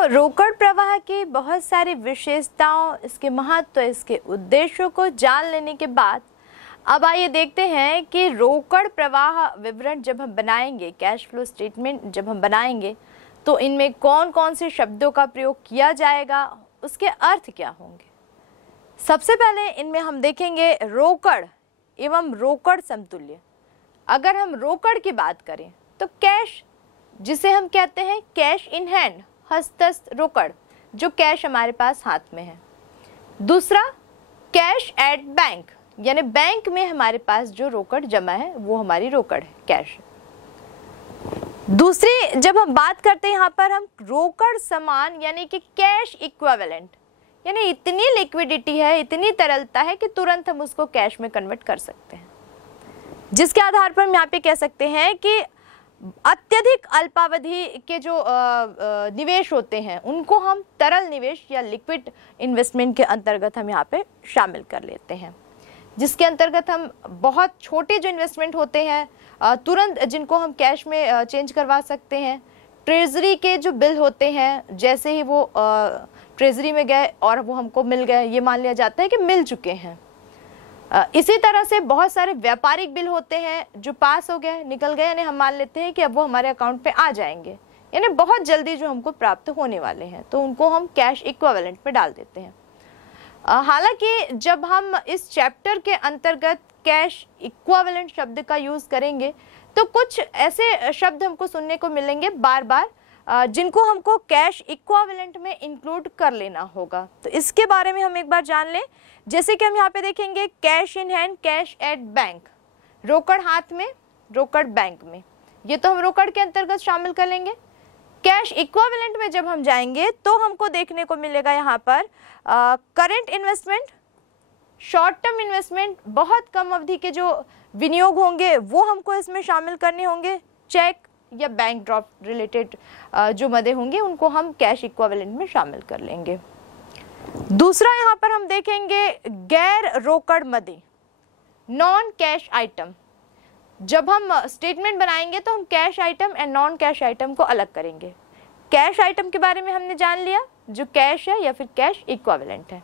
तो रोकड़ प्रवाह की बहुत सारी विशेषताओं, इसके महत्व, इसके उद्देश्यों को जान लेने के बाद अब आइए देखते हैं कि रोकड़ प्रवाह विवरण जब हम बनाएंगे, कैश फ्लो स्टेटमेंट जब हम बनाएंगे, तो इनमें कौन कौन से शब्दों का प्रयोग किया जाएगा, उसके अर्थ क्या होंगे। सबसे पहले इनमें हम देखेंगे रोकड़ एवं रोकड़ समतुल्य। अगर हम रोकड़ की बात करें तो कैश, जिसे हम कहते हैं कैश इन हैंड, हस्तस्थ रोकड़, जो कैश हमारे पास हाथ में है। दूसरा कैश एट बैंक, यानी बैंक में हमारे पास जो रोकड़ जमा है वो हमारी रोकड़ है, कैश। दूसरी जब हम बात करते हैं यहाँ पर हम रोकड़ समान, यानी कि कैश इक्विवेलेंट, यानी इतनी लिक्विडिटी है, इतनी तरलता है कि तुरंत हम उसको कैश में कन्वर्ट कर सकते हैं, जिसके आधार पर हम यहाँ पे कह सकते हैं कि अत्यधिक अल्पावधि के जो निवेश होते हैं उनको हम तरल निवेश या लिक्विड इन्वेस्टमेंट के अंतर्गत हम यहाँ पे शामिल कर लेते हैं, जिसके अंतर्गत हम बहुत छोटे जो इन्वेस्टमेंट होते हैं तुरंत जिनको हम कैश में चेंज करवा सकते हैं। ट्रेजरी के जो बिल होते हैं, जैसे ही वो ट्रेजरी में गए और वो हमको मिल गए, ये मान लिया जाता है कि मिल चुके हैं। इसी तरह से बहुत सारे व्यापारिक बिल होते हैं जो पास हो गए, निकल गए, यानी हम मान लेते हैं कि अब वो हमारे अकाउंट पे आ जाएंगे, यानी बहुत जल्दी जो हमको प्राप्त होने वाले हैं, तो उनको हम कैश इक्विवेलेंट पे डाल देते हैं। हालांकि जब हम इस चैप्टर के अंतर्गत कैश इक्विवेलेंट शब्द का यूज करेंगे तो कुछ ऐसे शब्द हमको सुनने को मिलेंगे बार बार, जिनको हमको कैश इक्विवेलेंट में इंक्लूड कर लेना होगा। तो इसके बारे में हम एक बार जान लें। जैसे कि हम यहाँ पे देखेंगे cash in hand, cash at bank, रोकड़ हाथ में, रोकड़ बैंक में, ये तो हम रोकड़ के अंतर्गत शामिल कर लेंगे। कैश इक्विवेलेंट में जब हम जाएंगे तो हमको देखने को मिलेगा यहाँ पर current investment, short term investment, बहुत कम अवधि के जो विनियोग होंगे वो हमको इसमें शामिल करने होंगे। चेक या बैंक ड्राफ्ट रिलेटेड जो मदे होंगे उनको हम कैश इक्विवेलेंट में शामिल कर लेंगे। दूसरा यहाँ पर हम देखेंगे गैर रोकड़ मदे, नॉन कैश आइटम। जब हम स्टेटमेंट बनाएंगे तो हम cash item and non cash item को अलग करेंगे। कैश आइटम के बारे में हमने जान लिया, जो कैश है या फिर कैश इक्विवेलेंट है।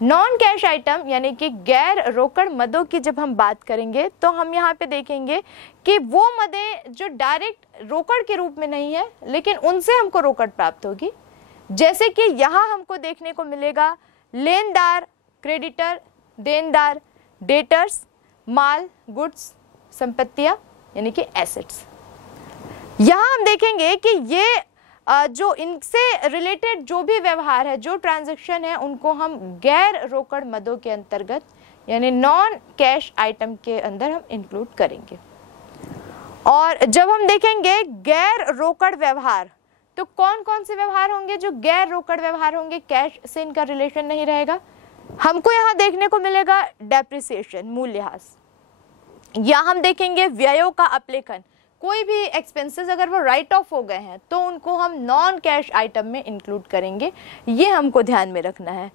नॉन कैश आइटम यानी कि गैर रोकड़ मदों की जब हम बात करेंगे तो हम यहाँ पे देखेंगे कि वो मदें जो डायरेक्ट रोकड़ के रूप में नहीं है लेकिन उनसे हमको रोकड़ प्राप्त होगी। जैसे कि यहाँ हमको देखने को मिलेगा लेनदार, क्रेडिटर, देनदार, डेटर्स, माल, गुड्स, संपत्तियां यानी कि एसेट्स। यहाँ हम देखेंगे कि ये जो इनसे रिलेटेड जो भी व्यवहार है, जो ट्रांजैक्शन है, उनको हम गैर रोकड़ मदों के अंतर्गत यानी नॉन कैश आइटम के अंदर हम इंक्लूड करेंगे। और जब हम देखेंगे गैर रोकड़ व्यवहार, तो कौन कौन से व्यवहार होंगे जो गैर रोकड़ व्यवहार होंगे, कैश से इनका रिलेशन नहीं रहेगा। हमको यहाँ देखने को मिलेगा डेप्रिसिएशन, मूल्यह्रास, या हम देखेंगे व्ययों का अपलेखन। कोई भी एक्सपेंसेस अगर वो राइट ऑफ हो गए हैं तो उनको हम नॉन कैश आइटम में इंक्लूड करेंगे, ये हमको ध्यान में रखना है।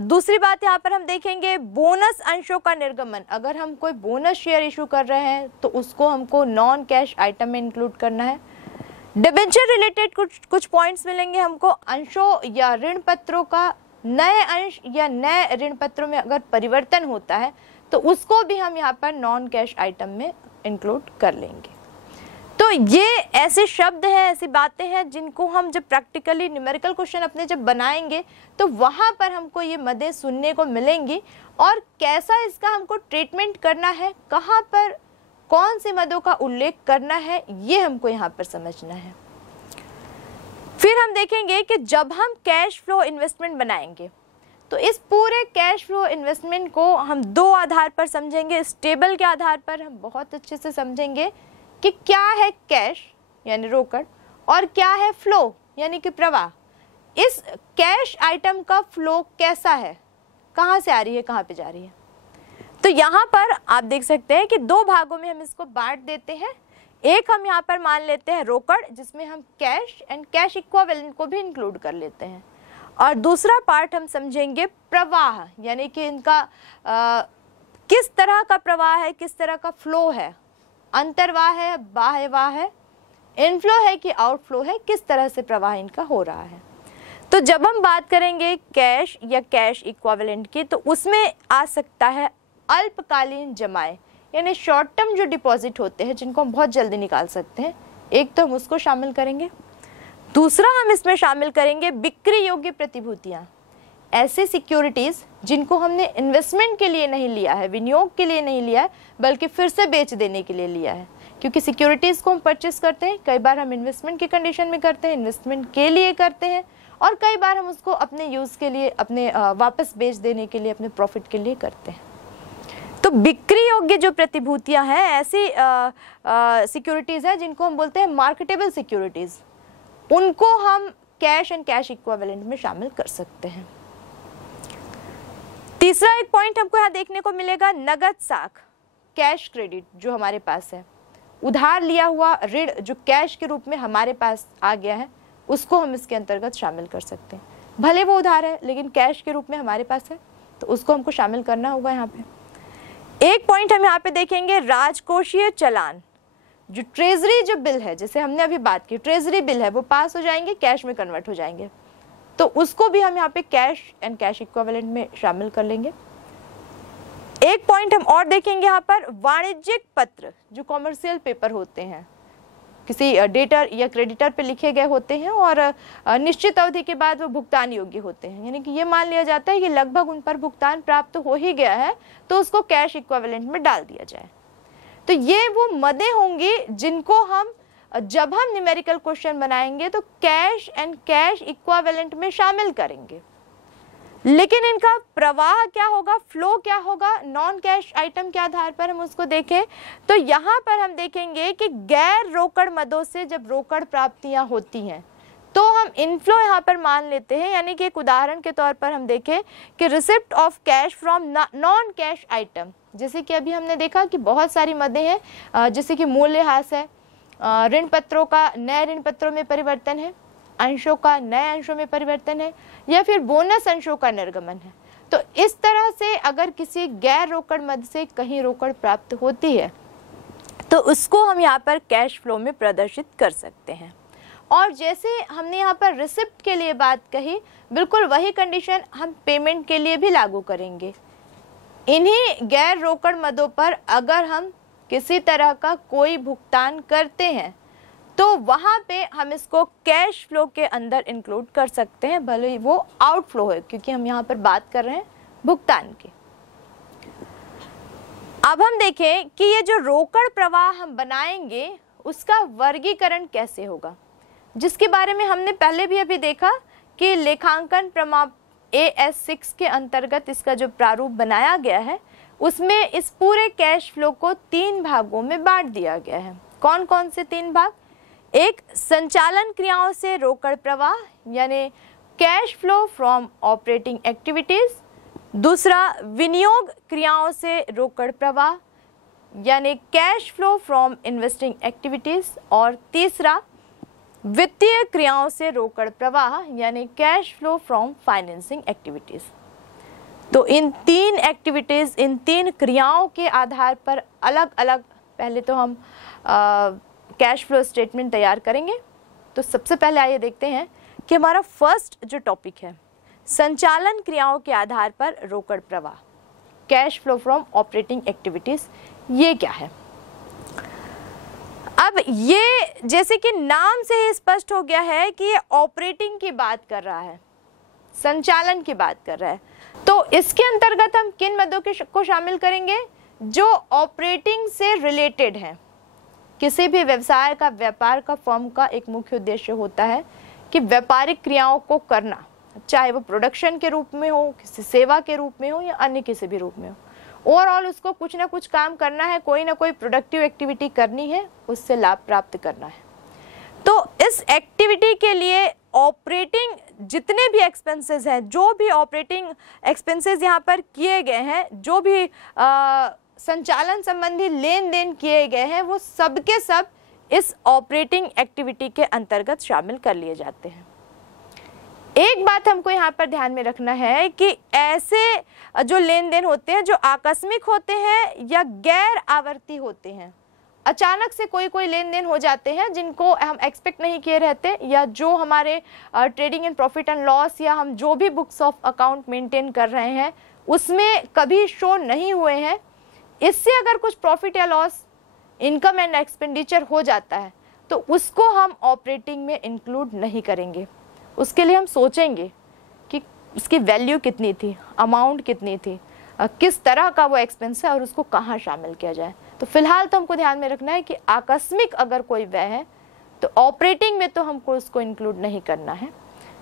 दूसरी बात यहाँ पर हम देखेंगे बोनस अंशों का निर्गमन। अगर हम कोई बोनस शेयर इशू कर रहे हैं तो उसको हमको नॉन कैश आइटम में इंक्लूड करना है। डिबेंचर रिलेटेड कुछ पॉइंट्स मिलेंगे हमको, अंशों या ऋण पत्रों का नए अंश या नए ऋण पत्रों में अगर परिवर्तन होता है तो उसको भी हम यहाँ पर नॉन कैश आइटम में इंक्लूड कर लेंगे। तो ये ऐसे शब्द हैं, ऐसी बातें हैं जिनको हम जब प्रैक्टिकली न्यूमेरिकल क्वेश्चन अपने जब बनाएंगे तो वहाँ पर हमको ये मदें सुनने को मिलेंगी और कैसा इसका हमको ट्रीटमेंट करना है, कहाँ पर कौन सी मदों का उल्लेख करना है, ये हमको यहाँ पर समझना है। फिर हम देखेंगे कि जब हम कैश फ्लो इन्वेस्टमेंट बनाएंगे तो इस पूरे कैश फ्लो इन्वेस्टमेंट को हम दो आधार पर समझेंगे। स्टेबल के आधार पर हम बहुत अच्छे से समझेंगे कि क्या है कैश यानी रोकड़ और क्या है फ्लो यानी कि प्रवाह। इस कैश आइटम का फ्लो कैसा है, कहाँ से आ रही है, कहाँ पे जा रही है। तो यहाँ पर आप देख सकते हैं कि दो भागों में हम इसको बांट देते हैं। एक हम यहाँ पर मान लेते हैं रोकड़, जिसमें हम कैश एंड कैश इक्विवेलेंट को भी इंक्लूड कर लेते हैं, और दूसरा पार्ट हम समझेंगे प्रवाह यानी कि इनका किस तरह का प्रवाह है, किस तरह का फ्लो है, अंतर्वाह है, बाह्यवाह है, इनफ्लो है कि आउटफ्लो है, किस तरह से प्रवाह इनका हो रहा है। तो जब हम बात करेंगे कैश या कैश इक्विवेलेंट की, तो उसमें आ सकता है अल्पकालीन जमाएं, यानी शॉर्ट टर्म जो डिपॉजिट होते हैं जिनको हम बहुत जल्दी निकाल सकते हैं, एक तो हम उसको शामिल करेंगे। दूसरा हम इसमें शामिल करेंगे बिक्री योग्य प्रतिभूतियाँ, ऐसे सिक्योरिटीज़ जिनको हमने इन्वेस्टमेंट के लिए नहीं लिया है, विनियोग के लिए नहीं लिया है, बल्कि फिर से बेच देने के लिए लिया है। क्योंकि सिक्योरिटीज़ को हम परचेस करते हैं, कई बार हम इन्वेस्टमेंट की कंडीशन में करते हैं, इन्वेस्टमेंट के लिए करते हैं, और कई बार हम उसको अपने यूज़ के लिए, अपने वापस बेच देने के लिए, अपने प्रॉफिट के लिए करते हैं। तो बिक्री योग्य जो प्रतिभूतियाँ हैं, ऐसी सिक्योरिटीज़ हैं जिनको हम बोलते हैं मार्केटेबल सिक्योरिटीज़, उनको हम कैश एंड कैश इक्विवेलेंट में शामिल कर सकते हैं। तीसरा एक पॉइंट हमको यहाँ देखने को मिलेगा, नगद साख, कैश क्रेडिट जो हमारे पास है, उधार लिया हुआ ऋण जो कैश के रूप में हमारे पास आ गया है, उसको हम इसके अंतर्गत शामिल कर सकते हैं। भले वो उधार है लेकिन कैश के रूप में हमारे पास है, तो उसको हमको शामिल करना होगा यहाँ पे। एक पॉइंट हम यहाँ पे देखेंगे, राजकोषीय चालान, जो ट्रेजरी जो बिल है, जैसे हमने अभी बात की, ट्रेजरी बिल है, वो पास हो जाएंगे, कैश में कन्वर्ट हो जाएंगे, तो उसको भी हम यहाँ पे कैश एंड कैश इक्विवेलेंट में शामिल कर लेंगे। एक पॉइंट हम और देखेंगे यहाँ पर, वाणिज्यिक पत्र जो कॉमर्शियल पेपर होते हैं, किसी डेटर या क्रेडिटर पे लिखे गए होते हैं और निश्चित अवधि के बाद वो भुगतान योग्य होते हैं, यानी कि ये मान लिया जाता है कि लगभग उन पर भुगतान प्राप्त हो ही गया है, तो उसको कैश इक्विवेलेंट में डाल दिया जाए। तो ये वो मदें होंगी जिनको हम, जब हम न्यूमेरिकल क्वेश्चन बनाएंगे तो कैश एंड कैश इक्विवेलेंट में शामिल करेंगे। लेकिन इनका प्रवाह क्या होगा, फ्लो क्या होगा, नॉन कैश आइटम के आधार पर हम उसको देखें, तो यहाँ पर हम देखेंगे कि गैर रोकड़ मदों से जब रोकड़ प्राप्तियां होती हैं तो हम इनफ्लो यहाँ पर मान लेते हैं। यानी कि एक उदाहरण के तौर पर हम देखें कि receipt of cash from non cash item, जैसे कि अभी हमने देखा कि बहुत सारी मदें हैं, जैसे कि मूल्यह्रास है, ऋण पत्रों का नए ऋण पत्रों में परिवर्तन है, अंशों का नए अंशों में परिवर्तन है, या फिर बोनस अंशों का निर्गमन है। तो इस तरह से अगर किसी गैर रोकड़ मद से कहीं रोकड़ प्राप्त होती है तो उसको हम यहाँ पर कैश फ्लो में प्रदर्शित कर सकते हैं। और जैसे हमने यहाँ पर रिसिप्ट के लिए बात कही, बिल्कुल वही कंडीशन हम पेमेंट के लिए भी लागू करेंगे। इन्हीं गैर रोकड़ मदों पर अगर हम किसी तरह का कोई भुगतान करते हैं तो वहाँ पे हम इसको कैश फ्लो के अंदर इंक्लूड कर सकते हैं, भले ही वो आउटफ्लो है, क्योंकि हम यहाँ पर बात कर रहे हैं भुगतान की। अब हम देखें कि ये जो रोकड़ प्रवाह हम बनाएंगे उसका वर्गीकरण कैसे होगा, जिसके बारे में हमने पहले भी अभी देखा कि लेखांकन प्रमाण AS6 के अंतर्गत इसका जो प्रारूप बनाया गया है उसमें इस पूरे कैश फ्लो को 3 भागों में बांट दिया गया है। कौन कौन से 3 भाग? एक, संचालन क्रियाओं से रोकड़ प्रवाह यानी cash flow from operating activities. दूसरा, विनियोग क्रियाओं से रोकड़ प्रवाह यानी cash flow from investing activities. और तीसरा, वित्तीय क्रियाओं से रोकड़ प्रवाह यानी cash flow from financing activities. तो इन 3 एक्टिविटीज, इन 3 क्रियाओं के आधार पर अलग अलग पहले तो हम कैश फ्लो स्टेटमेंट तैयार करेंगे। तो सबसे पहले आइए देखते हैं कि हमारा फर्स्ट जो टॉपिक है, संचालन क्रियाओं के आधार पर रोकड़ प्रवाह, cash flow from operating activities, ये क्या है। अब ये जैसे कि नाम से ही स्पष्ट हो गया है कि ये ऑपरेटिंग की बात कर रहा है, संचालन की बात कर रहा है। तो इसके अंतर्गत हम किन मदों को शामिल करेंगे? जो ऑपरेटिंग से रिलेटेड हैं। किसी भी व्यवसाय का, व्यापार का, फर्म का एक मुख्य उद्देश्य होता है कि व्यापारिक क्रियाओं को करना, चाहे वो प्रोडक्शन के रूप में हो, किसी सेवा के रूप में हो या अन्य किसी भी रूप में हो। ओवरऑल उसको कुछ ना कुछ काम करना है, कोई ना कोई प्रोडक्टिव एक्टिविटी करनी है, उससे लाभ प्राप्त करना है। तो इस एक्टिविटी के लिए ऑपरेटिंग जितने भी एक्सपेंसेस हैं, जो भी ऑपरेटिंग एक्सपेंसेस यहाँ पर किए गए हैं, जो भी संचालन संबंधी लेन देन किए गए हैं, वो सब के सब इस ऑपरेटिंग एक्टिविटी के अंतर्गत शामिल कर लिए जाते हैं। एक बात हमको यहाँ पर ध्यान में रखना है कि ऐसे जो लेन देन होते हैं जो आकस्मिक होते हैं या गैर आवर्ती होते हैं, अचानक से कोई कोई लेन देन हो जाते हैं जिनको हम एक्सपेक्ट नहीं किए रहते, या जो हमारे trading in profit and loss या हम जो भी बुक्स ऑफ अकाउंट मेंटेन कर रहे हैं उसमें कभी शो नहीं हुए हैं, इससे अगर कुछ प्रॉफिट या लॉस, इनकम एंड एक्सपेंडिचर हो जाता है तो उसको हम ऑपरेटिंग में इंक्लूड नहीं करेंगे। उसके लिए हम सोचेंगे कि उसकी वैल्यू कितनी थी, अमाउंट कितनी थी, किस तरह का वो एक्सपेंस है और उसको कहाँ शामिल किया जाए। तो फिलहाल तो हमको ध्यान में रखना है कि आकस्मिक अगर कोई व्यय है तो ऑपरेटिंग में तो हमको उसको इंक्लूड नहीं करना है।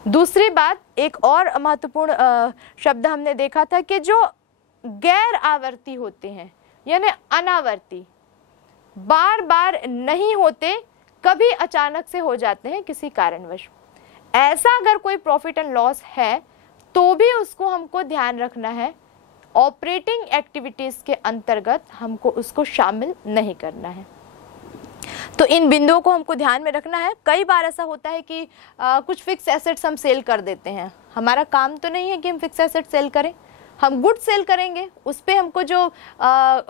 दूसरी बात, एक और महत्वपूर्ण शब्द हमने देखा था कि जो गैर आवर्ती होते हैं यानी अनावर्ती, बार बार नहीं होते, कभी अचानक से हो जाते हैं किसी कारणवश, ऐसा अगर कोई प्रॉफिट एंड लॉस है तो भी उसको हमको ध्यान रखना है, ऑपरेटिंग एक्टिविटीज के अंतर्गत हमको उसको शामिल नहीं करना है। तो इन बिंदुओं को हमको ध्यान में रखना है। कई बार ऐसा होता है कि कुछ फिक्स एसेट्स हम सेल कर देते हैं, हमारा काम तो नहीं है कि हम फिक्स एसेट सेल करें, हम गुड सेल करेंगे, उस पर हमको जो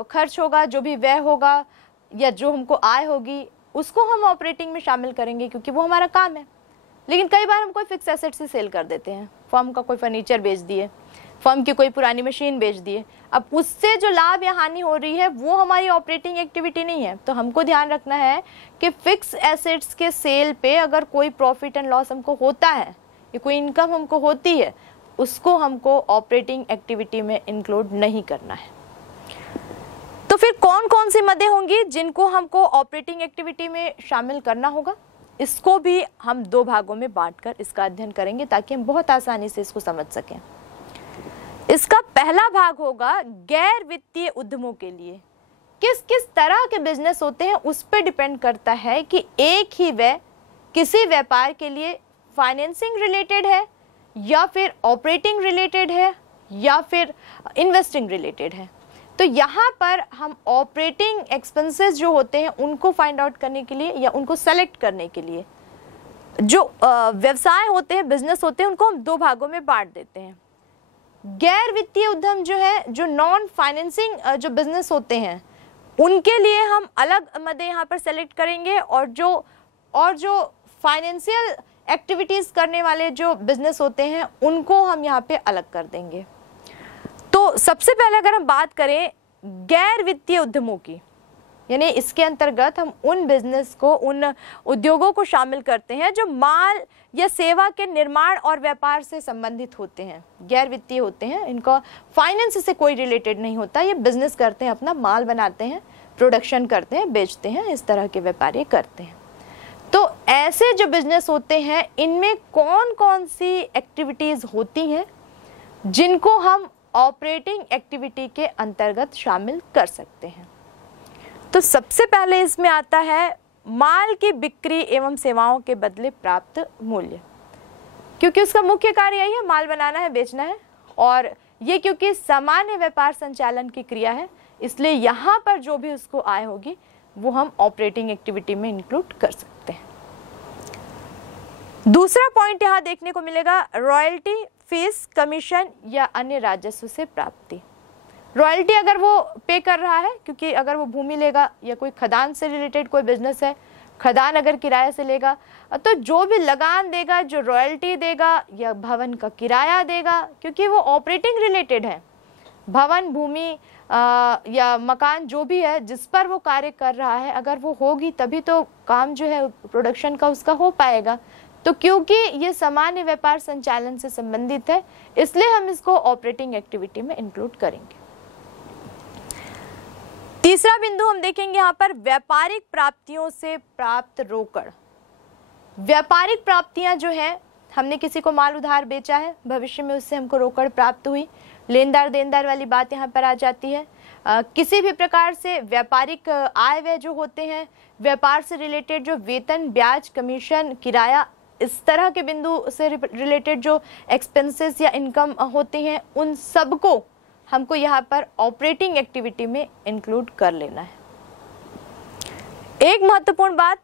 खर्च होगा, जो भी व्यय होगा या जो हमको आय होगी उसको हम ऑपरेटिंग में शामिल करेंगे क्योंकि वो हमारा काम है। लेकिन कई बार हम कोई फिक्स एसेट से सेल कर देते हैं, फर्म का कोई फर्नीचर बेच दिए, फर्म की कोई पुरानी मशीन बेच दिए, अब उससे जो लाभ या हानि हो रही है वो हमारी ऑपरेटिंग एक्टिविटी नहीं है। तो हमको ध्यान रखना है कि फिक्स एसेट्स के सेल पे अगर कोई प्रॉफिट एंड लॉस हमको होता है या कोई इनकम हमको होती है उसको हमको ऑपरेटिंग एक्टिविटी में इंक्लूड नहीं करना है। तो फिर कौन कौन सी मदें होंगी जिनको हमको ऑपरेटिंग एक्टिविटी में शामिल करना होगा, इसको भी हम दो भागों में बांटकर इसका अध्ययन करेंगे ताकि हम बहुत आसानी से इसको समझ सकें। इसका पहला भाग होगा गैर वित्तीय उद्यमों के लिए किस किस तरह के बिजनेस होते हैं, उस पर डिपेंड करता है कि एक ही व्यय किसी व्यापार के लिए फाइनेंसिंग रिलेटेड है या फिर ऑपरेटिंग रिलेटेड है या फिर इन्वेस्टिंग रिलेटेड है। तो यहाँ पर हम ऑपरेटिंग एक्सपेंसेस जो होते हैं उनको फाइंड आउट करने के लिए या उनको सेलेक्ट करने के लिए जो व्यवसाय होते हैं, बिजनेस होते हैं, उनको हम दो भागों में बांट देते हैं। गैर वित्तीय उद्यम जो है, जो नॉन फाइनेंसिंग जो बिजनेस होते हैं, उनके लिए हम अलग मदें यहाँ पर सेलेक्ट करेंगे और जो फाइनेंशियल एक्टिविटीज करने वाले जो बिजनेस होते हैं उनको हम यहाँ पे अलग कर देंगे। तो सबसे पहले अगर हम बात करें गैर वित्तीय उद्यमों की, यानी इसके अंतर्गत हम उन बिजनेस को, उन उद्योगों को शामिल करते हैं जो माल या सेवा के निर्माण और व्यापार से संबंधित होते हैं, गैर वित्तीय होते हैं, इनका फाइनेंस से कोई रिलेटेड नहीं होता, ये बिजनेस करते हैं, अपना माल बनाते हैं, प्रोडक्शन करते हैं, बेचते हैं, इस तरह के व्यापार ये करते हैं। तो ऐसे जो बिजनेस होते हैं इनमें कौन कौन सी एक्टिविटीज होती हैं जिनको हम ऑपरेटिंग एक्टिविटी के अंतर्गत शामिल कर सकते हैं। तो सबसे पहले इसमें आता है माल की बिक्री एवं सेवाओं के बदले प्राप्त मूल्य, क्योंकि उसका मुख्य कार्य यही है, माल बनाना है, बेचना है, और ये क्योंकि सामान्य व्यापार संचालन की क्रिया है इसलिए यहाँ पर जो भी उसको आय होगी वो हम ऑपरेटिंग एक्टिविटी में इंक्लूड कर सकते हैं। दूसरा पॉइंट यहाँ देखने को मिलेगा रॉयल्टी, फीस, कमीशन या अन्य राजस्व से प्राप्ति। रॉयल्टी अगर वो पे कर रहा है, क्योंकि अगर वो भूमि लेगा या कोई खदान से रिलेटेड कोई बिजनेस है, खदान अगर किराए से लेगा तो जो भी लगान देगा, जो रॉयल्टी देगा या भवन का किराया देगा, क्योंकि वो ऑपरेटिंग रिलेटेड है, भवन, भूमि या मकान जो भी है जिस पर वो कार्य कर रहा है, अगर वो होगी तभी तो काम जो है प्रोडक्शन का उसका हो पाएगा। तो क्योंकि ये सामान्य व्यापार संचालन से संबंधित है इसलिए हम इसको ऑपरेटिंग एक्टिविटी में इंक्लूड करेंगे। तीसरा बिंदु हम देखेंगे यहाँ पर व्यापारिक प्राप्तियों से प्राप्त रोकड़। व्यापारिक प्राप्तियां जो है, हमने किसी को माल उधार बेचा है, भविष्य में उससे हमको रोकड़ प्राप्त हुई, लेनदार देनदार वाली बात यहाँ पर आ जाती है। किसी भी प्रकार से व्यापारिक आय व्यय जो होते हैं, व्यापार से रिलेटेड जो वेतन, ब्याज, कमीशन, किराया, इस तरह के बिंदु से रिलेटेड जो एक्सपेंसेस या इनकम होती हैं, उन सबको हमको यहाँ पर ऑपरेटिंग एक्टिविटी में इंक्लूड कर लेना है। एक महत्वपूर्ण बात,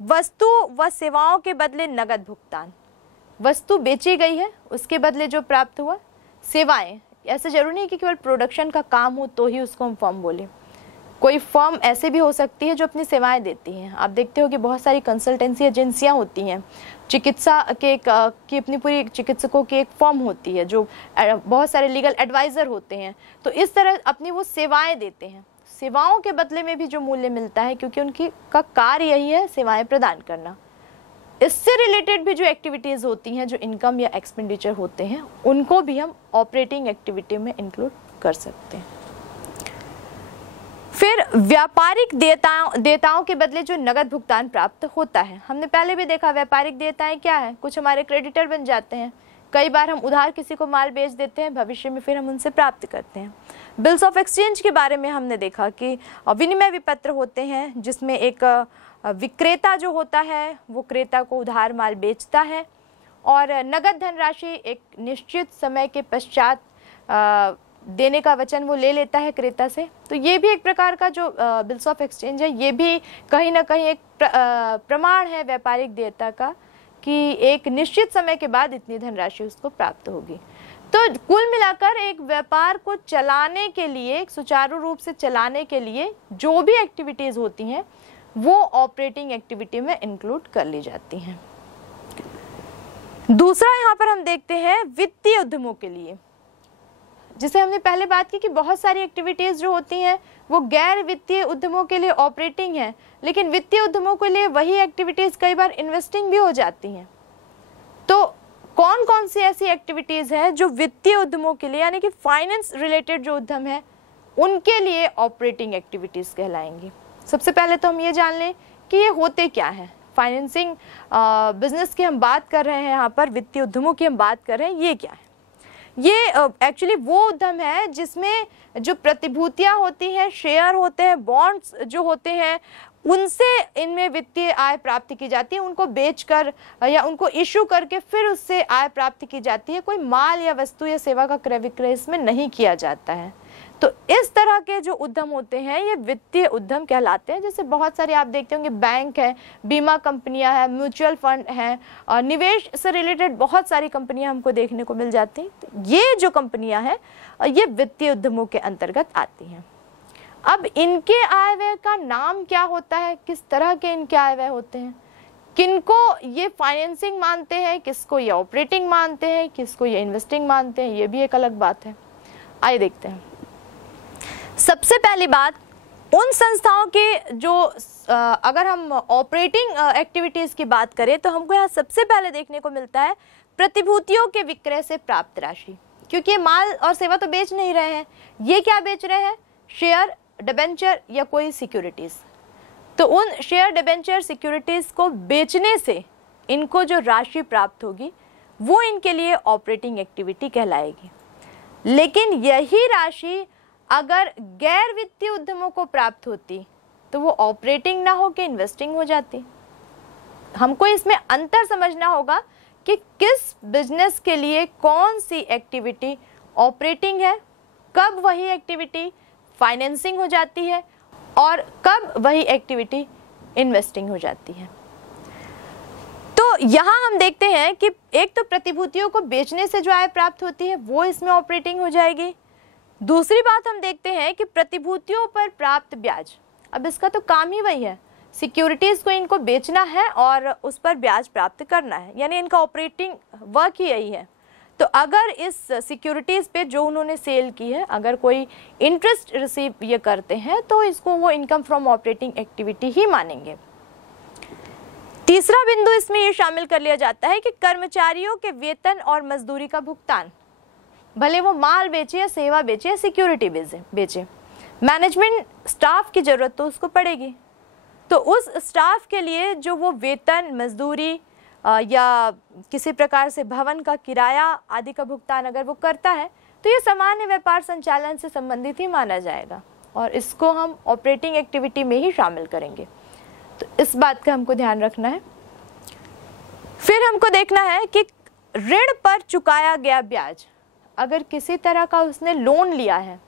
वस्तु व सेवाओं के बदले नगद भुगतान। वस्तु बेची गई है, उसके बदले जो प्राप्त हुआ, सेवाएं, ऐसा जरूरी नहीं कि केवल प्रोडक्शन का काम हो तो ही उसको हम फर्म बोले, कोई फर्म ऐसे भी हो सकती है जो अपनी सेवाएं देती हैं। आप देखते हो कि बहुत सारी कंसल्टेंसी एजेंसियां होती हैं, चिकित्सा की अपनी पूरी चिकित्सकों की एक फर्म होती है, जो बहुत सारे लीगल एडवाइज़र होते हैं। तो इस तरह अपनी वो सेवाएं देते हैं। सेवाओं के बदले में भी जो मूल्य मिलता है, क्योंकि उनकी का कार्य यही है सेवाएं प्रदान करना। इससे रिलेटेड भी जो एक्टिविटीज़ होती हैं, जो इनकम या एक्सपेंडिचर होते हैं, उनको भी हम ऑपरेटिंग एक्टिविटी में इंक्लूड कर सकते हैं। फिर व्यापारिक देयताओं के बदले जो नगद भुगतान प्राप्त होता है, हमने पहले भी देखा व्यापारिक देयताएं क्या है। कुछ हमारे क्रेडिटर बन जाते हैं, कई बार हम उधार किसी को माल बेच देते हैं, भविष्य में फिर हम उनसे प्राप्त करते हैं। बिल्स ऑफ एक्सचेंज के बारे में हमने देखा कि विनिमय विपत्र होते हैं, जिसमें एक विक्रेता जो होता है वो क्रेता को उधार माल बेचता है और नगद धनराशि एक निश्चित समय के पश्चात देने का वचन वो ले लेता है क्रेता से। तो ये भी एक प्रकार का जो बिल्स ऑफ एक्सचेंज है, ये भी कहीं ना कहीं एक प्रमाण है व्यापारिक देयता का कि एक निश्चित समय के बाद इतनी धनराशि उसको प्राप्त होगी। तो कुल मिलाकर एक व्यापार को चलाने के लिए, सुचारू रूप से चलाने के लिए जो भी एक्टिविटीज़ होती हैं वो ऑपरेटिंग एक्टिविटी में इंक्लूड कर ली जाती हैं। दूसरा यहाँ पर हम देखते हैं वित्तीय उद्यमों के लिए, जिसे हमने पहले बात की कि बहुत सारी एक्टिविटीज़ जो होती हैं वो गैर वित्तीय उद्यमों के लिए ऑपरेटिंग है, लेकिन वित्तीय उद्यमों के लिए वही एक्टिविटीज़ कई बार इन्वेस्टिंग भी हो जाती हैं। तो कौन कौन सी ऐसी एक्टिविटीज़ हैं जो वित्तीय उद्यमों के लिए, यानी कि फाइनेंस रिलेटेड जो उद्यम है उनके लिए ऑपरेटिंग एक्टिविटीज़ कहलाएंगी। सबसे पहले तो हम ये जान लें कि ये होते क्या हैं। फाइनेंसिंग बिजनेस की हम बात कर रहे हैं, यहाँ पर वित्तीय उद्यमों की हम बात कर रहे हैं। ये क्या है? ये एक्चुअली वो उद्यम है जिसमें जो प्रतिभूतियाँ होती हैं, शेयर होते हैं, बॉन्ड्स जो होते हैं, उनसे इनमें वित्तीय आय प्राप्त की जाती है। उनको बेचकर या उनको इशू करके फिर उससे आय प्राप्त की जाती है। कोई माल या वस्तु या सेवा का क्रय विक्रय इसमें नहीं किया जाता है। तो इस तरह के जो उद्यम होते हैं ये वित्तीय उद्यम कहलाते हैं। जैसे बहुत सारे आप देखते होंगे बैंक है, बीमा कंपनियां हैं, म्यूचुअल फंड हैं, और निवेश से रिलेटेड बहुत सारी कंपनियां हमको देखने को मिल जाती हैं। तो ये जो कंपनियां हैं ये वित्तीय उद्यमों के अंतर्गत आती हैं। अब इनके आय व्यय का नाम क्या होता है, किस तरह के इनके आय व्यय होते हैं, किनको ये फाइनेंसिंग मानते हैं, किसको ये ऑपरेटिंग मानते हैं, किसको ये इन्वेस्टिंग मानते हैं, ये भी एक अलग बात है। आइए देखते हैं। सबसे पहली बात, उन संस्थाओं के जो अगर हम ऑपरेटिंग एक्टिविटीज़ की बात करें तो हमको यहाँ सबसे पहले देखने को मिलता है प्रतिभूतियों के विक्रय से प्राप्त राशि। क्योंकि ये माल और सेवा तो बेच नहीं रहे हैं, ये क्या बेच रहे हैं? शेयर, डिबेंचर या कोई सिक्योरिटीज़। तो उन शेयर, डिबेंचर, सिक्योरिटीज़ को बेचने से इनको जो राशि प्राप्त होगी वो इनके लिए ऑपरेटिंग एक्टिविटी कहलाएगी। लेकिन यही राशि अगर गैर वित्तीय उद्यमों को प्राप्त होती तो वो ऑपरेटिंग ना हो के इन्वेस्टिंग हो जाती। हमको इसमें अंतर समझना होगा कि किस बिजनेस के लिए कौन सी एक्टिविटी ऑपरेटिंग है, कब वही एक्टिविटी फाइनेंसिंग हो जाती है और कब वही एक्टिविटी इन्वेस्टिंग हो जाती है। तो यहाँ हम देखते हैं कि एक तो प्रतिभूतियों को बेचने से जो आय प्राप्त होती है वो इसमें ऑपरेटिंग हो जाएगी। दूसरी बात हम देखते हैं कि प्रतिभूतियों पर प्राप्त ब्याज, अब इसका तो काम ही वही है, सिक्योरिटीज़ को इनको बेचना है और उस पर ब्याज प्राप्त करना है, यानी इनका ऑपरेटिंग वर्क ही यही है। तो अगर इस सिक्योरिटीज़ पे जो उन्होंने सेल की है अगर कोई इंटरेस्ट रिसीव ये करते हैं तो इसको वो इनकम फ्रॉम ऑपरेटिंग एक्टिविटी ही मानेंगे। तीसरा बिंदु इसमें ये शामिल कर लिया जाता है कि कर्मचारियों के वेतन और मजदूरी का भुगतान, भले वो माल बेचे या सेवा बेचे या सिक्योरिटी बेचे, मैनेजमेंट स्टाफ की ज़रूरत तो उसको पड़ेगी। तो उस स्टाफ के लिए जो वो वेतन, मजदूरी या किसी प्रकार से भवन का किराया आदि का भुगतान अगर वो करता है तो ये सामान्य व्यापार संचालन से संबंधित ही माना जाएगा और इसको हम ऑपरेटिंग एक्टिविटी में ही शामिल करेंगे। तो इस बात का हमको ध्यान रखना है। फिर हमको देखना है कि ऋण पर चुकाया गया ब्याज, अगर किसी तरह का उसने लोन लिया है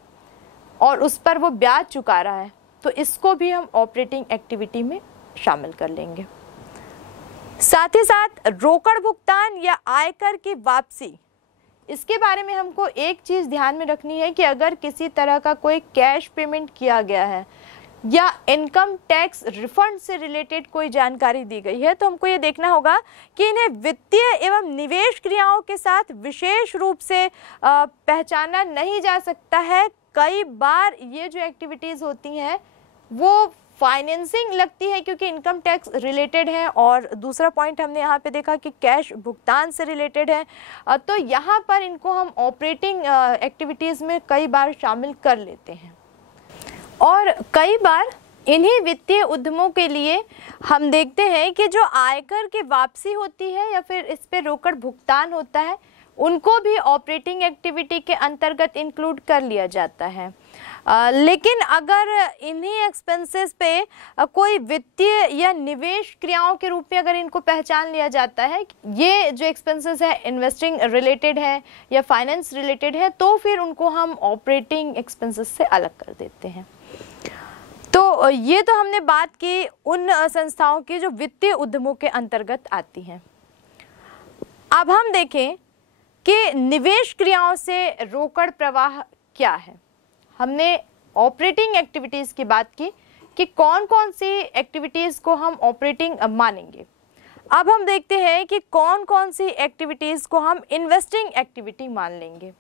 और उस पर वो ब्याज चुका रहा है तो इसको भी हम ऑपरेटिंग एक्टिविटी में शामिल कर लेंगे। साथ ही साथ रोकड़ भुगतान या आयकर की वापसी, इसके बारे में हमको एक चीज़ ध्यान में रखनी है कि अगर किसी तरह का कोई कैश पेमेंट किया गया है या इनकम टैक्स रिफंड से रिलेटेड कोई जानकारी दी गई है, तो हमको ये देखना होगा कि इन्हें वित्तीय एवं निवेश क्रियाओं के साथ विशेष रूप से पहचाना नहीं जा सकता है। कई बार ये जो एक्टिविटीज़ होती हैं वो फाइनेंसिंग लगती है क्योंकि इनकम टैक्स रिलेटेड है, और दूसरा पॉइंट हमने यहाँ पे देखा कि कैश भुगतान से रिलेटेड है, तो यहाँ पर इनको हम ऑपरेटिंग एक्टिविटीज़ में कई बार शामिल कर लेते हैं। और कई बार इन्हीं वित्तीय उद्यमों के लिए हम देखते हैं कि जो आयकर की वापसी होती है या फिर इस पे रोकड़ भुगतान होता है, उनको भी ऑपरेटिंग एक्टिविटी के अंतर्गत इंक्लूड कर लिया जाता है। लेकिन अगर इन्हीं एक्सपेंसेस पे कोई वित्तीय या निवेश क्रियाओं के रूप में अगर इनको पहचान लिया जाता है, ये जो एक्सपेंसेस है इन्वेस्टिंग रिलेटेड है या फाइनेंस रिलेटेड है, तो फिर उनको हम ऑपरेटिंग एक्सपेंसेस से अलग कर देते हैं। तो ये तो हमने बात की उन संस्थाओं की जो वित्तीय उद्यमों के अंतर्गत आती हैं। अब हम देखें कि निवेश क्रियाओं से रोकड़ प्रवाह क्या है। हमने ऑपरेटिंग एक्टिविटीज़ की बात की कि कौन कौन सी एक्टिविटीज़ को हम ऑपरेटिंग मानेंगे। अब हम देखते हैं कि कौन कौन सी एक्टिविटीज़ को हम इन्वेस्टिंग एक्टिविटी मान लेंगे।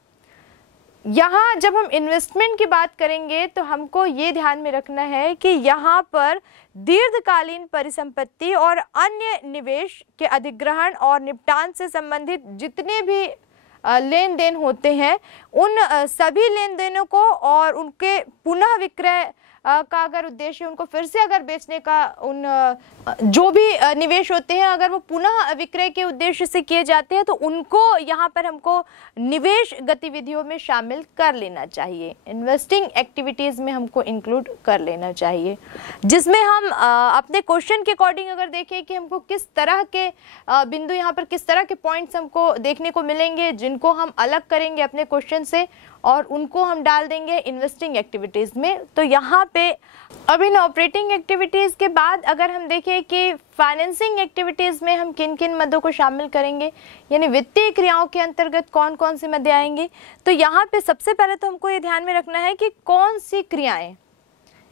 यहाँ जब हम इन्वेस्टमेंट की बात करेंगे तो हमको ये ध्यान में रखना है कि यहाँ पर दीर्घकालीन परिसंपत्ति और अन्य निवेश के अधिग्रहण और निपटान से संबंधित जितने भी लेन देन होते हैं, उन सभी लेन देनों को और उनके पुनः विक्रय का अगर उद्देश्य उनको फिर से अगर बेचने का उन जो भी निवेश होते हैं अगर वो पुनः विक्रय के उद्देश्य से किए जाते हैं, तो उनको यहाँ पर हमको निवेश गतिविधियों में शामिल कर लेना चाहिए, इन्वेस्टिंग एक्टिविटीज़ में हमको इंक्लूड कर लेना चाहिए, जिसमें हम अपने क्वेश्चन के अकॉर्डिंग अगर देखें कि हमको किस तरह के बिंदु यहाँ पर किस तरह के पॉइंट्स हमको देखने को मिलेंगे जिनको हम अलग करेंगे अपने क्वेश्चन से और उनको हम डाल देंगे इन्वेस्टिंग एक्टिविटीज़ में। तो यहाँ पे अब इन ऑपरेटिंग एक्टिविटीज़ के बाद अगर हम देखें कि फाइनेंसिंग एक्टिविटीज़ में हम किन किन मदों को शामिल करेंगे, यानी वित्तीय क्रियाओं के अंतर्गत कौन कौन सी मदें आएंगी, तो यहाँ पे सबसे पहले तो हमको ये ध्यान में रखना है कि कौन सी क्रियाएं,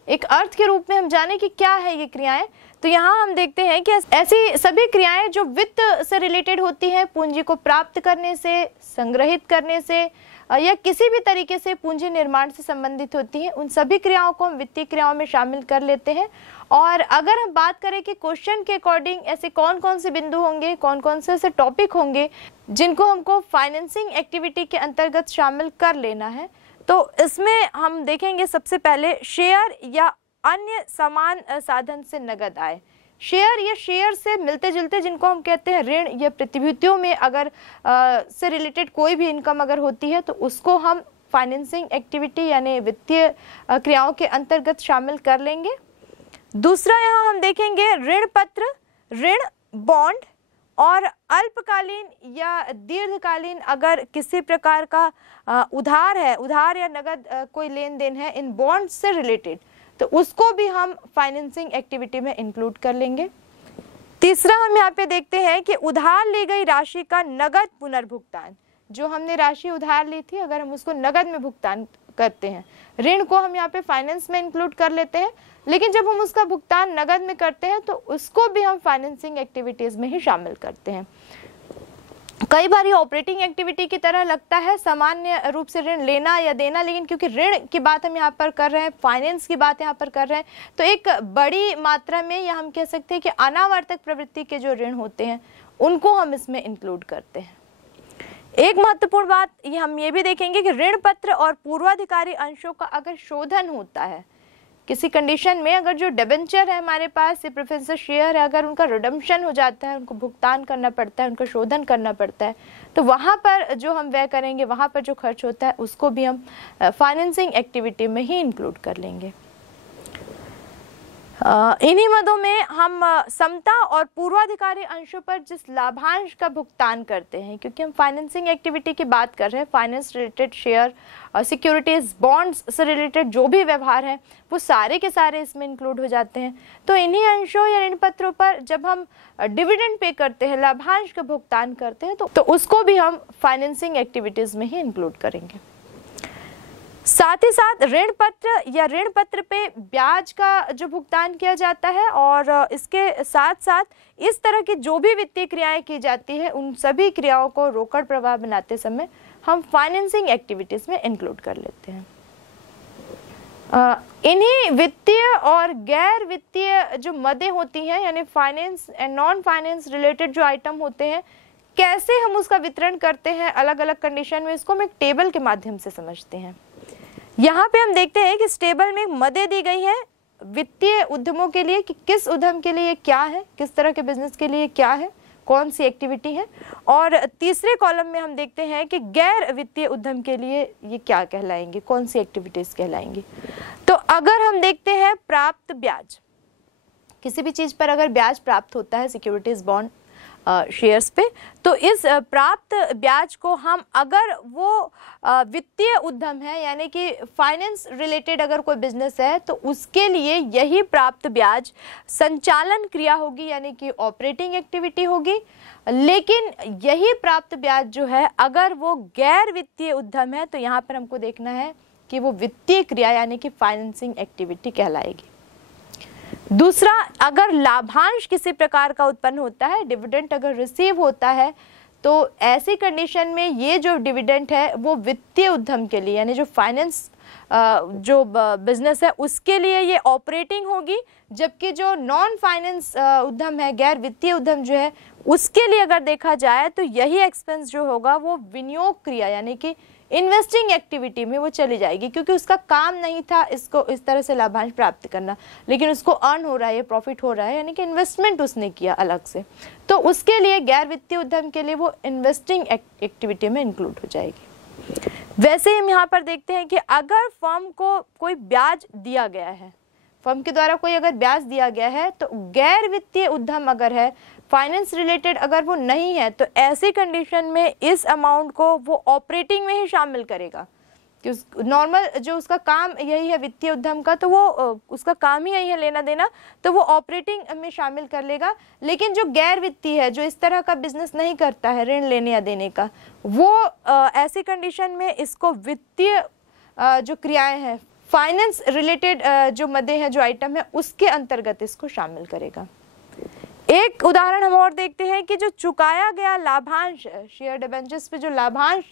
एक अर्थ के रूप में हम जाने कि क्या है ये क्रियाएं। तो यहाँ हम देखते हैं कि ऐसी सभी क्रियाएं जो वित्त से रिलेटेड होती हैं, पूंजी को प्राप्त करने से, संग्रहित करने से या किसी भी तरीके से पूंजी निर्माण से संबंधित होती हैं, उन सभी क्रियाओं को हम वित्तीय क्रियाओं में शामिल कर लेते हैं। और अगर हम बात करें कि क्वेश्चन के अकॉर्डिंग ऐसे कौन कौन से बिंदु होंगे, कौन कौन से ऐसे टॉपिक होंगे जिनको हमको फाइनेंसिंग एक्टिविटी के अंतर्गत शामिल कर लेना है, तो इसमें हम देखेंगे सबसे पहले शेयर या अन्य समान साधन से नगद आय। शेयर या शेयर से मिलते जुलते जिनको हम कहते हैं ऋण या प्रतिभूतियों में अगर से रिलेटेड कोई भी इनकम अगर होती है तो उसको हम फाइनेंसिंग एक्टिविटी यानी वित्तीय क्रियाओं के अंतर्गत शामिल कर लेंगे। दूसरा यहाँ हम देखेंगे ऋण पत्र, ऋण, बॉन्ड और अल्पकालीन या दीर्घकालीन अगर किसी प्रकार का उधार है, उधार या नगद कोई लेन देन है इन बॉन्ड से रिलेटेड, तो उसको भी हम फाइनेंसिंग एक्टिविटी में इंक्लूड कर लेंगे। तीसरा हम यहाँ पे देखते हैं कि उधार ली गई राशि का नगद पुनर्भुगतान, जो हमने राशि उधार ली थी अगर हम उसको नगद में भुगतान करते हैं, ऋण को हम यहाँ पे फाइनेंस में इंक्लूड कर लेते हैं, लेकिन जब हम उसका भुगतान नगद में करते हैं तो उसको भी हम फाइनेंसिंग एक्टिविटीज में ही शामिल करते हैं। कई बार ये ऑपरेटिंग एक्टिविटी की तरह लगता है सामान्य रूप से ऋण लेना या देना, लेकिन क्योंकि ऋण की बात हम यहाँ पर कर रहे हैं, फाइनेंस की बात यहाँ पर कर रहे हैं, तो एक बड़ी मात्रा में या हम कह सकते हैं कि अनावर्तक प्रवृत्ति के जो ऋण होते हैं उनको हम इसमें इंक्लूड करते हैं। एक महत्वपूर्ण बात ये हम ये भी देखेंगे कि ऋण पत्र और पूर्वाधिकारी अंशों का अगर शोधन होता है किसी कंडीशन में, अगर जो डिबेंचर है हमारे पास, ये प्रेफरेंस शेयर है, अगर उनका रिडम्पशन हो जाता है, उनको भुगतान करना पड़ता है, उनका शोधन करना पड़ता है, तो वहाँ पर जो हम व्यय करेंगे, वहाँ पर जो खर्च होता है उसको भी हम फाइनेंसिंग एक्टिविटी में ही इंक्लूड कर लेंगे। इन्हीं मदों में हम समता और पूर्वाधिकारी अंशों पर जिस लाभांश का भुगतान करते हैं, क्योंकि हम फाइनेंसिंग एक्टिविटी की बात कर रहे हैं, finance related share, securities, bonds से रिलेटेड जो भी व्यवहार है वो सारे के सारे इसमें इंक्लूड हो जाते हैं। तो इन्हीं अंशों या ऋण पत्रों पर जब हम डिविडेंड पे करते हैं, लाभांश का भुगतान करते हैं, तो उसको भी हम फाइनेंसिंग एक्टिविटीज में ही इंक्लूड करेंगे। साथ ही साथ ऋण पत्र या ऋण पत्र पे ब्याज का जो भुगतान किया जाता है, और इसके साथ साथ इस तरह की जो भी वित्तीय क्रियाएं की जाती है उन सभी क्रियाओं को रोकड़ प्रवाह बनाते समय हम फाइनेंसिंग एक्टिविटीज में इंक्लूड कर लेते हैं। इन्हीं वित्तीय और गैर वित्तीय जो मदें होती हैं, यानी finance and non finance related जो आइटम होते हैं, कैसे हम उसका वितरण करते हैं अलग अलग कंडीशन में, इसको हम एक टेबल के माध्यम से समझते हैं। यहाँ पे हम देखते हैं कि इस टेबल में मदें दी गई हैं वित्तीय उद्यमों के लिए कि किस उद्यम के लिए क्या है, किस तरह के बिजनेस के लिए क्या है, कौन सी एक्टिविटी है, और तीसरे कॉलम में हम देखते हैं कि गैर वित्तीय उद्यम के लिए ये क्या कहलाएंगे, कौन सी एक्टिविटीज कहलाएंगी। तो अगर हम देखते हैं प्राप्त ब्याज, किसी भी चीज पर अगर ब्याज प्राप्त होता है सिक्योरिटीज, बॉन्ड, शेयर्स पे, तो इस प्राप्त ब्याज को हम, अगर वो वित्तीय उद्यम है यानी कि फाइनेंस रिलेटेड अगर कोई बिजनेस है, तो उसके लिए यही प्राप्त ब्याज संचालन क्रिया होगी, यानी कि ऑपरेटिंग एक्टिविटी होगी। लेकिन यही प्राप्त ब्याज जो है अगर वो गैर वित्तीय उद्यम है, तो यहाँ पर हमको देखना है कि वो वित्तीय क्रिया यानी कि फाइनेंसिंग एक्टिविटी कहलाएगी। दूसरा, अगर लाभांश किसी प्रकार का उत्पन्न होता है, डिविडेंड अगर रिसीव होता है, तो ऐसी कंडीशन में ये जो डिविडेंड है वो वित्तीय उद्यम के लिए, यानी जो फाइनेंस जो बिजनेस है उसके लिए ये ऑपरेटिंग होगी, जबकि जो नॉन फाइनेंस उद्यम है, गैर वित्तीय उद्यम जो है, उसके लिए अगर देखा जाए तो यही एक्सपेंस जो होगा वो विनियोग क्रिया यानी कि इन्वेस्टिंग एक्टिविटी में वो चली जाएगी, क्योंकि उसका काम नहीं था इसको इस तरह से लाभांश प्राप्त करना, लेकिन उसको अर्न हो रहा है, प्रॉफिट हो रहा है, यानी कि इन्वेस्टमेंट उसने किया अलग से, तो उसके लिए गैर वित्तीय उद्यम के लिए वो इन्वेस्टिंग एक्टिविटी में इंक्लूड हो जाएगी। वैसे ही हम यहाँ पर देखते हैं कि अगर फर्म को कोई ब्याज दिया गया है, फर्म के द्वारा कोई अगर ब्याज दिया गया है, तो गैर वित्तीय उद्यम अगर है, फाइनेंस रिलेटेड अगर वो नहीं है, तो ऐसी कंडीशन में इस अमाउंट को वो ऑपरेटिंग में ही शामिल करेगा, कि नॉर्मल जो उसका काम यही है वित्तीय उद्यम का, तो वो उसका काम ही यही है लेना देना, तो वो ऑपरेटिंग में शामिल कर लेगा। लेकिन जो गैर वित्तीय है, जो इस तरह का बिजनेस नहीं करता है ऋण लेने या देने का, वो ऐसी कंडीशन में इसको वित्तीय जो क्रियाएं हैं, फाइनेंस रिलेटेड जो मदें हैं, जो आइटम है, उसके अंतर्गत इसको शामिल करेगा। एक उदाहरण हम और देखते हैं कि जो चुकाया गया लाभांश, शेयर डिबेंचर्स पे जो लाभांश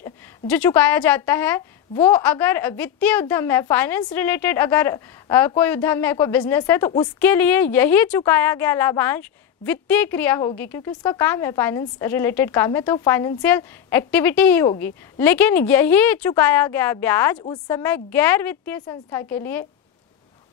जो चुकाया जाता है, वो अगर वित्तीय उद्यम है, फाइनेंस रिलेटेड अगर कोई उद्यम है, कोई बिजनेस है, तो उसके लिए यही चुकाया गया लाभांश वित्तीय क्रिया होगी, क्योंकि उसका काम है, फाइनेंस रिलेटेड काम है, तो फाइनेंशियल एक्टिविटी ही होगी। लेकिन यही चुकाया गया ब्याज उस समय गैर वित्तीय संस्था के लिए,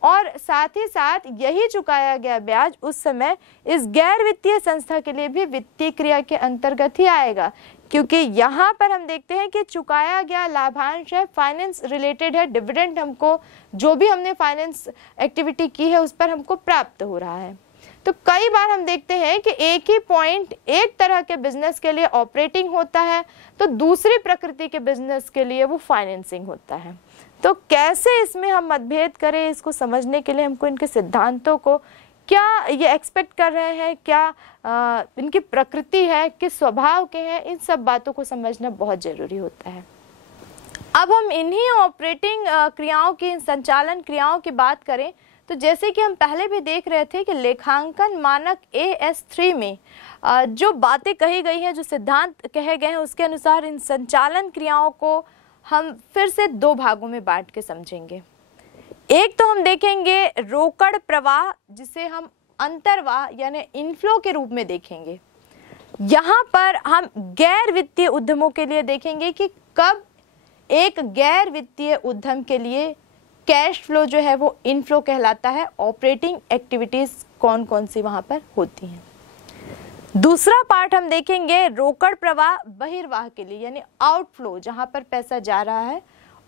और साथ ही साथ यही चुकाया गया ब्याज उस समय इस गैर वित्तीय संस्था के लिए भी वित्तीय क्रिया के अंतर्गत ही आएगा, क्योंकि यहाँ पर हम देखते हैं कि चुकाया गया लाभांश है, फाइनेंस रिलेटेड है, डिविडेंड हमको जो भी हमने फाइनेंस एक्टिविटी की है उस पर हमको प्राप्त हो रहा है। तो कई बार हम देखते हैं कि एक ही पॉइंट एक तरह के बिजनेस के लिए ऑपरेटिंग होता है, तो दूसरी प्रकृति के बिजनेस के लिए वो फाइनेंसिंग होता है। तो कैसे इसमें हम मतभेद करें, इसको समझने के लिए हमको इनके सिद्धांतों को, क्या ये एक्सपेक्ट कर रहे हैं, क्या इनकी प्रकृति है, किस स्वभाव के हैं, इन सब बातों को समझना बहुत जरूरी होता है। अब हम इन्हीं ऑपरेटिंग क्रियाओं की, संचालन क्रियाओं की बात करें, तो जैसे कि हम पहले भी देख रहे थे कि लेखांकन मानक AS3 में जो बातें कही गई हैं, जो सिद्धांत कहे गए हैं, उसके अनुसार इन संचालन क्रियाओं को हम फिर से दो भागों में बांट के समझेंगे। एक तो हम देखेंगे रोकड़ प्रवाह, जिसे हम अंतर्वाह यानी इनफ्लो के रूप में देखेंगे। यहाँ पर हम गैर वित्तीय उद्यमों के लिए देखेंगे कि कब एक गैर वित्तीय उद्यम के लिए कैश फ्लो जो है वो इनफ्लो कहलाता है, ऑपरेटिंग एक्टिविटीज कौन कौन सी वहां पर होती हैं। दूसरा पार्ट हम देखेंगे रोकड़ प्रवाह बहिर्वाह के लिए, यानी आउटफ्लो, जहां पर पैसा जा रहा है,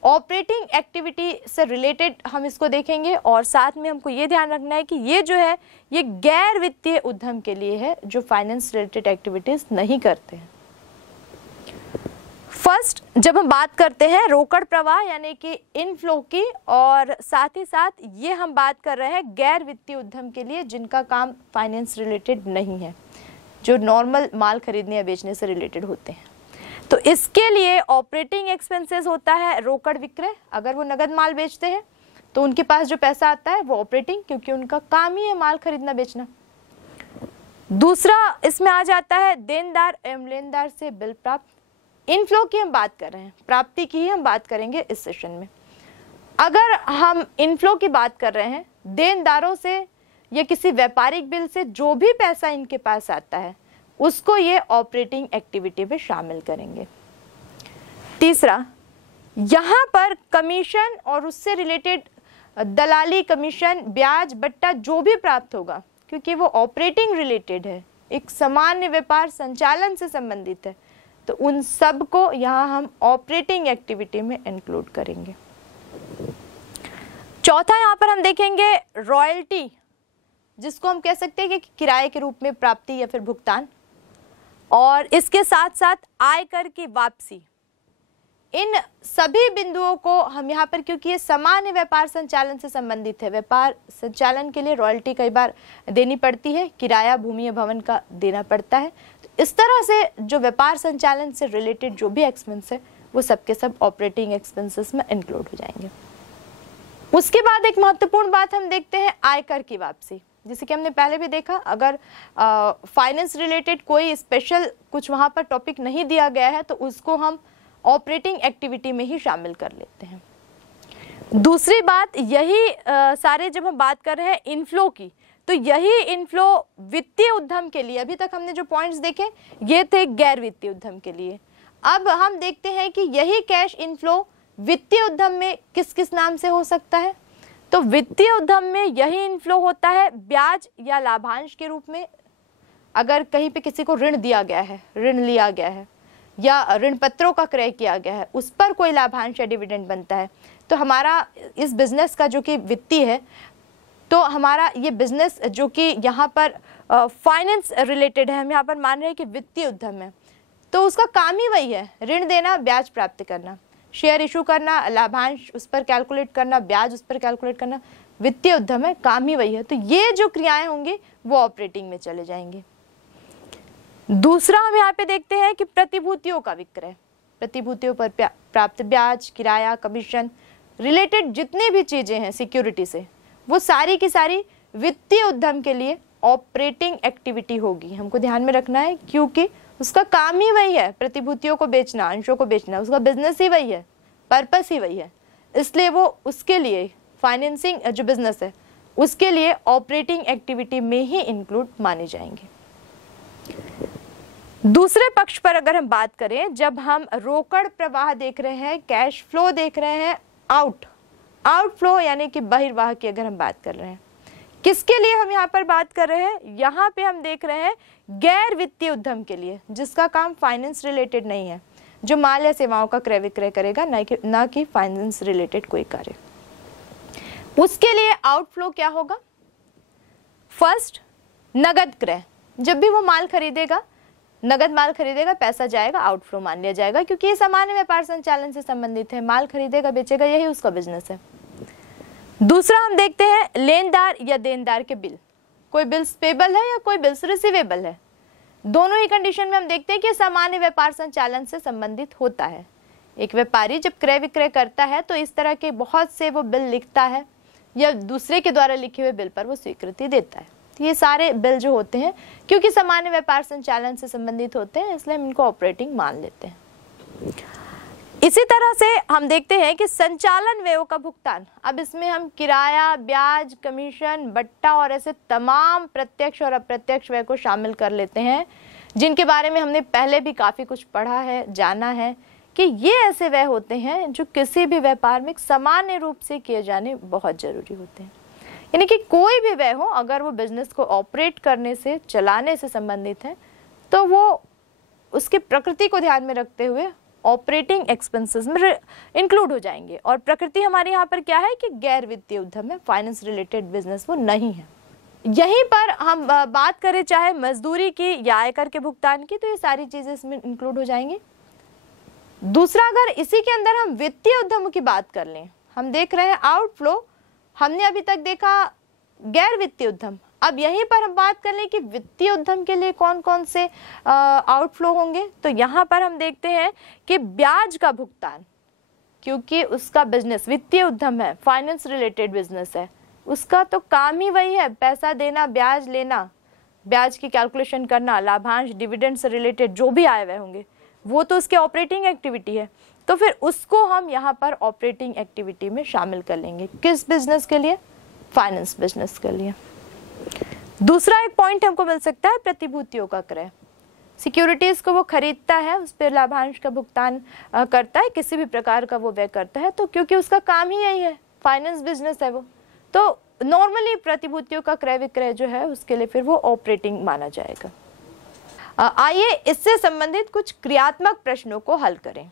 ऑपरेटिंग एक्टिविटी से रिलेटेड हम इसको देखेंगे। और साथ में हमको ये ध्यान रखना है कि ये जो है ये गैर वित्तीय उद्यम के लिए है, जो फाइनेंस रिलेटेड एक्टिविटीज नहीं करते हैं। फर्स्ट, जब हम बात करते हैं रोकड़ प्रवाह यानी कि इनफ्लो की, और साथ ही साथ ये हम बात कर रहे हैं गैर वित्तीय उद्यम के लिए जिनका काम फाइनेंस रिलेटेड नहीं है, जो नॉर्मल माल खरीदने या बेचने से रिलेटेड होते हैं। तो इसके लिए ऑपरेटिंग एक्सपेंसेस होता है रोकड़ विक्रय। अगर वो नगद माल बेचते हैं तो उनके पास जो पैसा आता है वो ऑपरेटिंग, क्योंकि उनका काम ही है माल खरीदना बेचना। दूसरा इसमें आ जाता है देनदार एवं लेनदार से बिल प्राप्त। इनफ्लो की हम बात कर रहे हैं, प्राप्ति की ही हम बात करेंगे इस सेशन में। अगर हम इनफ्लो की बात कर रहे हैं, देनदारों से या किसी व्यापारिक बिल से जो भी पैसा इनके पास आता है उसको ये ऑपरेटिंग एक्टिविटी में शामिल करेंगे। तीसरा, यहाँ पर कमीशन और उससे रिलेटेड दलाली कमीशन, ब्याज, बट्टा जो भी प्राप्त होगा, क्योंकि वो ऑपरेटिंग रिलेटेड है, एक सामान्य व्यापार संचालन से संबंधित है, तो उन सब को यहाँ हम ऑपरेटिंग एक्टिविटी में इंक्लूड करेंगे। चौथा यहाँ पर हम देखेंगे रॉयल्टी, जिसको हम कह सकते हैं कि किराए के रूप में प्राप्ति या फिर भुगतान, और इसके साथ साथ आयकर की वापसी। इन सभी बिंदुओं को हम यहाँ पर, क्योंकि ये सामान्य व्यापार संचालन से संबंधित है, व्यापार संचालन के लिए रॉयल्टी कई बार देनी पड़ती है, किराया भूमि या भवन का देना पड़ता है। तो इस तरह से जो व्यापार संचालन से रिलेटेड जो भी एक्सपेंस है वो सबके सब ऑपरेटिंग एक्सपेंसेस में इंक्लूड हो जाएंगे। उसके बाद एक महत्वपूर्ण बात हम देखते हैं आयकर की वापसी। जैसे कि हमने पहले भी देखा, अगर फाइनेंस रिलेटेड कोई स्पेशल कुछ वहाँ पर टॉपिक नहीं दिया गया है तो उसको हम ऑपरेटिंग एक्टिविटी में ही शामिल कर लेते हैं। दूसरी बात, यही सारे जब हम बात कर रहे हैं इनफ्लो की, तो यही इनफ्लो वित्तीय उद्यम के लिए, अभी तक हमने जो पॉइंट्स देखे ये थे गैर वित्तीय उद्यम के लिए। अब हम देखते हैं कि यही कैश इनफ्लो वित्तीय उद्यम में किस किस नाम से हो सकता है। तो वित्तीय उद्यम में यही इनफ्लो होता है ब्याज या लाभांश के रूप में। अगर कहीं पे किसी को ऋण दिया गया है, ऋण लिया गया है या ऋण पत्रों का क्रय किया गया है, उस पर कोई लाभांश या डिविडेंड बनता है, तो हमारा इस बिजनेस का जो कि वित्तीय है, तो हमारा ये बिजनेस जो कि यहाँ पर फाइनेंस रिलेटेड है, हम यहाँ पर मान रहे हैं कि वित्तीय उद्यम है, तो उसका काम ही वही है, ऋण देना, ब्याज प्राप्त करना, शेयर इशू करना, लाभांश उस पर कैलकुलेट करना, ब्याज उस पर कैलकुलेट करना, वित्तीय उद्यम है, काम ही वही है। तो ये जो क्रियाएं होंगी वो ऑपरेटिंग में चले जाएंगे। दूसरा हम यहाँ पे देखते हैं कि प्रतिभूतियों का विक्रय, प्रतिभूतियों पर प्राप्त ब्याज, किराया, कमीशन रिलेटेड जितनी भी चीजें हैं सिक्योरिटी से, वो सारी की सारी वित्तीय उद्यम के लिए ऑपरेटिंग एक्टिविटी होगी। हमको ध्यान में रखना है, क्योंकि उसका काम ही वही है, प्रतिभूतियों को बेचना, अंशों को बेचना, उसका बिजनेस ही वही है, पर्पस ही वही है, इसलिए वो उसके लिए फाइनेंसिंग जो बिजनेस है उसके लिए ऑपरेटिंग एक्टिविटी में ही इंक्लूड माने जाएंगे। दूसरे पक्ष पर अगर हम बात करें, जब हम रोकड़ प्रवाह देख रहे हैं, कैश फ्लो देख रहे हैं, आउटफ्लो यानी कि बहिर्वाह की अगर हम बात कर रहे हैं, किसके लिए हम यहाँ पर बात कर रहे हैं, यहाँ पे हम देख रहे हैं गैर वित्तीय उद्यम के लिए, जिसका काम फाइनेंस रिलेटेड नहीं है, जो माल या सेवाओं का क्रय विक्रय करेगा, ना कि फाइनेंस रिलेटेड कोई कार्य। उसके लिए आउटफ्लो क्या होगा? फर्स्ट, नगद क्रय। जब भी वो माल खरीदेगा, नगद माल खरीदेगा, पैसा जाएगा, आउटफ्लो मान लिया जाएगा, क्योंकि ये सामान्य व्यापार संचालन से संबंधित है, माल खरीदेगा, बेचेगा, यही उसका बिजनेस है। दूसरा हम देखते हैं लेनदार या देनदार के बिल, कोई बिल्स पेबल है या कोई बिल्स रिसीवेबल है। दोनों ही कंडीशन में हम देखते हैं कि सामान्य व्यापार संचालन से संबंधित होता है। एक व्यापारी जब क्रय विक्रय करता है तो इस तरह के बहुत से वो बिल लिखता है या दूसरे के द्वारा लिखे हुए बिल पर वो स्वीकृति देता है। तो ये सारे बिल जो होते हैं, क्योंकि सामान्य व्यापार संचालन से संबंधित होते हैं, इसलिए हम इनको ऑपरेटिंग मान लेते हैं। इसी तरह से हम देखते हैं कि संचालन व्ययों का भुगतान। अब इसमें हम किराया, ब्याज, कमीशन, बट्टा और ऐसे तमाम प्रत्यक्ष और अप्रत्यक्ष व्यय को शामिल कर लेते हैं, जिनके बारे में हमने पहले भी काफी कुछ पढ़ा है, जाना है कि ये ऐसे व्यय होते हैं जो किसी भी व्यापार में सामान्य रूप से किए जाने बहुत जरूरी होते हैं। यानी कि कोई भी व्यय हो, अगर वो बिजनेस को ऑपरेट करने से, चलाने से संबंधित है, तो वो उसकी प्रकृति को ध्यान में रखते हुए ऑपरेटिंग एक्सपेंसेस में इंक्लूड हो जाएंगे। और प्रकृति हमारे यहाँ पर क्या है कि गैर वित्तीय उद्यम है, फाइनेंस रिलेटेड बिजनेस वो नहीं है। यहीं पर हम बात करें चाहे मजदूरी की या आयकर के भुगतान की, तो ये सारी चीजें इसमें इंक्लूड हो जाएंगी। दूसरा, अगर इसी के अंदर हम वित्तीय उद्यम की बात कर लें, हम देख रहे हैं आउटफ्लो, हमने अभी तक देखा गैर वित्तीय उद्यम, अब यहीं पर हम बात कर लें कि वित्तीय उद्यम के लिए कौन कौन से आउटफ्लो होंगे। तो यहाँ पर हम देखते हैं कि ब्याज का भुगतान, क्योंकि उसका बिजनेस वित्तीय उद्यम है, फाइनेंस रिलेटेड बिजनेस है, उसका तो काम ही वही है, पैसा देना, ब्याज लेना, ब्याज की कैलकुलेशन करना, लाभांश डिविडेंड से रिलेटेड जो भी आए हुए होंगे वो तो उसके ऑपरेटिंग एक्टिविटी है। तो फिर उसको हम यहाँ पर ऑपरेटिंग एक्टिविटी में शामिल कर लेंगे। किस बिजनेस के लिए? फाइनेंस बिजनेस के लिए। दूसरा एक पॉइंट हमको मिल सकता है प्रतिभूतियों का क्रय। सिक्योरिटीज को वो खरीदता है, उस पर लाभांश का भुगतान करता है, किसी भी प्रकार का वो व्यय करता है, तो क्योंकि उसका काम ही यही है, फाइनेंस बिजनेस है वो, तो नॉर्मली प्रतिभूतियों का क्रय विक्रय जो है उसके लिए फिर वो ऑपरेटिंग माना जाएगा। आइए इससे संबंधित कुछ क्रियात्मक प्रश्नों को हल करें।